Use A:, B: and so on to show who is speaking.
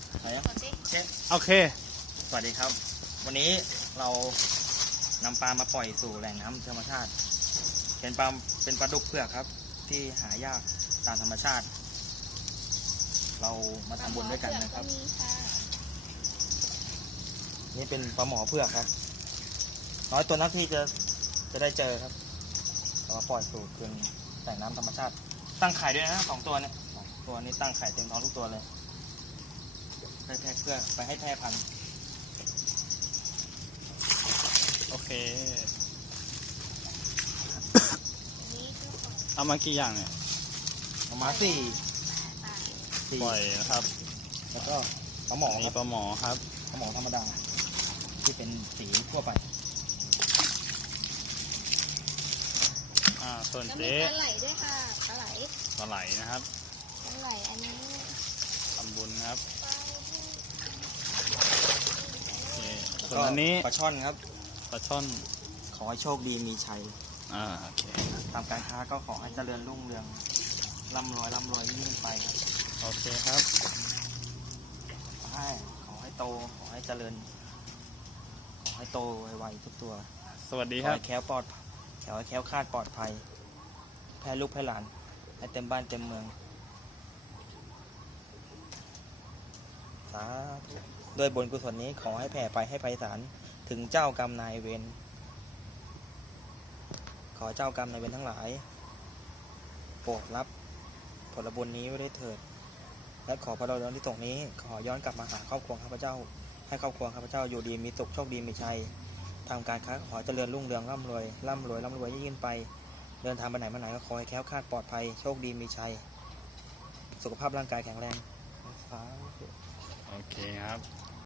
A: ไหนอ่ะเช็ค
B: โอเค
A: สวัสดีครับ วันนี้เรานำปลามาปล่อยสู่แหล่งน้ำธรรมชาติเป็นปลาดุกเผือกครับ ที่หายากตามธรรมชาติ เรามาทำบุญด้วยกันนะครับนี่เป็นปลาหมอเผือกครับ น้อยตัวนักที่จะได้เจอครับเรามาปล่อยสู่คืนแหล่งน้ำธรรมชาติ ตั้งไข่ด้วยนะ2 ตัวเนี่ย2 ตัวนี้ตั้งไข่เต็มท้องทุกตัวเลยเพื่อไปให้แพร่พันธุ์
B: โอเค เอามากี่อย่างเนี่ย
A: เอามาสี่
B: ปล่อยนะครับ
A: แล้วก็ปลาหมอ
B: มี
A: ครับ
B: ปลาหมอครับ
A: ปลาหมอธรรมดาที่เป็นสีทั่วไป
B: ส่วน
C: แล้วมี
B: เจ๊
C: ปลาไหลด้วยค่ะปลาไหล
B: ปลาไหลนะครับ
C: ปลาไหลอันนี้
B: ทำบุญครับ
C: ปลา
B: โอเคส่วนอันนี้
A: ปลาช่อนครับ
B: ปลาช่อน
A: ขอให้โชคดีมีชัย
B: โอเค
A: ทำการค้าก็ขอให้เจริญรุ่งเรืองร่ำรวยยิ่งไปครับ
B: โอเคครับ
A: ขอให้โตขอให้เจริญ ขอให้โตไวๆทุกตัว
B: สวัสดี
A: ข
B: ค
A: อ
B: รับ
A: ให้แคล้วคลาดปลอดภัยแพร่ลูกแพร่หลานให้เต็มบ้านเต็มเมืองสาธุด้วยบุญกุศลนี้ขอให้แผ่ไปให้ไพศาลถึงเจ้ากรรมนายเวรขอเจ้ากรรมนายเวรทั้งหลายโปรดรับผลบุญนี้ไว้ได้เถิดและขอพระเราที่ตรงนี้ขอย้อนกลับมาหาครอบครัวข้าพเจ้าให้ครอบครัวข้าพเจ้าอยู่ดีมีสุขโชคดีมีชัยทำการค้าขอเจริญรุ่งเรืองร่ำรวยยิ่งไปเดินทางไปไหนมาไหนก็ขอให้แคล้วคลาดปลอดภัยโชคดีมีชัยสุขภาพร่างกายแข็งแรงสาธุ
B: โอเคครับ